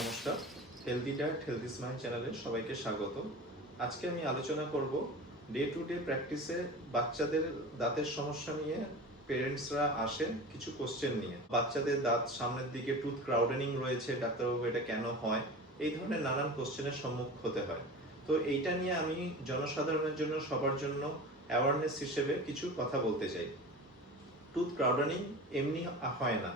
নমস্কার, healthy diet healthy smile চ্যানেলে সবাইকে স্বাগত। আজকে আমি আলোচনা করব ডে টু ডে প্র্যাকটিসে বাচ্চাদের দাঁতের সমস্যা নিয়ে। পেরেন্টসরা আসে কিছু কোশ্চেন নিয়ে, বাচ্চাদের দাঁত সামনের দিকে টুথ ক্রাউডেনিং রয়েছে, ডাক্তারবাবু এটা কেন হয়, এই ধরনের নানান কোশ্চেনের সম্মুখ হতে হয়। তো এইটা নিয়ে আমি জনসাধারণের জন্য, সবার জন্য অ্যাওয়ারনেস হিসেবে কিছু কথা বলতে চাই। টুথ ক্রাউডেনিং এমনি হয় না।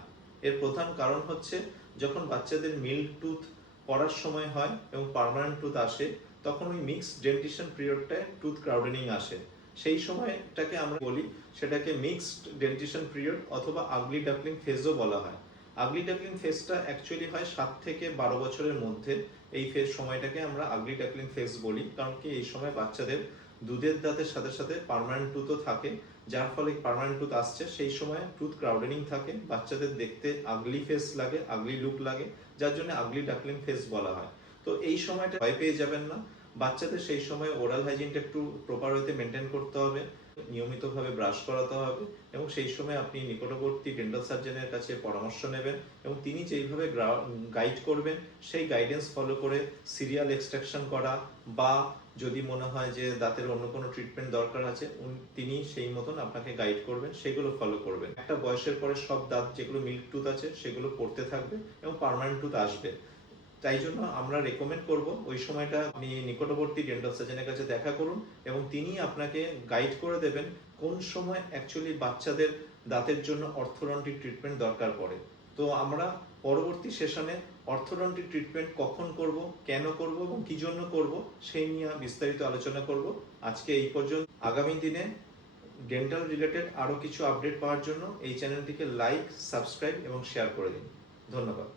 এর প্রধান কারণ হচ্ছে যখন বাচ্চাদের মিল্ক টুথ পড়ার সময় হয় এবং পার্মানেন্ট টুথ আসে, তখন ওই মিক্সড ডেন্টিশন পিরিয়ডটায় টুথ ক্রাউডেনিং আসে। সেই সময়টাকে আমরা বলি, সেটাকে মিক্সড ডেন্টিশন পিরিয়ড অথবা আগলি ডাকলিং ফেজও বলা হয়। আগলি ডাকলিং ফেজটা অ্যাকচুয়ালি হয় 7 থেকে 12 বছরের মধ্যে। এই সময়টাকে আমরা আগলি ডাকলিং ফেজ বলি, কারণ কি এই সময় বাচ্চাদের দুধের দাঁতের সাথে সাথে পার্মানেন্ট টুথও থাকে, যার ফলে পার্মানেন্ট টুথ আসছে, সেই সময় টুথ ক্রাউডেনিং থাকে, বাচ্চাদের দেখতে আগলি ফেস লাগে, আগলি লুক লাগে, যার জন্য আগলি ডাকলিং ফেস বলা হয়। তো এই সময়টা ভয় পেয়ে যাবেন না। বাচ্চাদের সেই সময় ওরাল হাইজিনটা একটু প্রপার ওয়েতে মেনটেন করতে হবে, নিয়মিতভাবে ব্রাশ করাতে হবে, এবং সেই সময় আপনি নিকটবর্তী ডেন্টাল সার্জনের কাছে পরামর্শ নেবেন এবং তিনি যেইভাবে গাইড করবেন সেই গাইডেন্স ফলো করে সিরিয়াল এক্সট্রাকশন করা, বা যদি মনে হয় যে দাঁতের অন্য কোনো ট্রিটমেন্ট দরকার আছে, তিনি সেই মতন আপনাকে গাইড করবেন, সেগুলো ফলো করবেন। একটা বয়সের পরে সব দাঁত যেগুলো মিল্ক টুথ আছে সেগুলো পড়তে থাকবে এবং পার্মানেন্ট টুথ আসবে। তাই জন্য আমরা রেকমেন্ড করব ওই সময়টা আপনি নিকটবর্তী ডেন্টাল সার্জনের কাছে দেখা করুন এবং তিনি আপনাকে গাইড করে দেবেন কোন সময় অ্যাকচুয়ালি বাচ্চাদের দাঁতের জন্য অর্থোডন্টিক ট্রিটমেন্ট দরকার পড়ে। তো আমরা পরবর্তী সেশনে অর্থোডন্টিক ট্রিটমেন্ট কখন করব, কেন করব এবং কি জন্য করব সেই নিয়ে বিস্তারিত আলোচনা করব। আজকে এই পর্যন্ত। আগামী দিনে ডেন্টাল রিলেটেড আরও কিছু আপডেট পাওয়ার জন্য এই চ্যানেলটিকে লাইক, সাবস্ক্রাইব এবং শেয়ার করে দিন। ধন্যবাদ।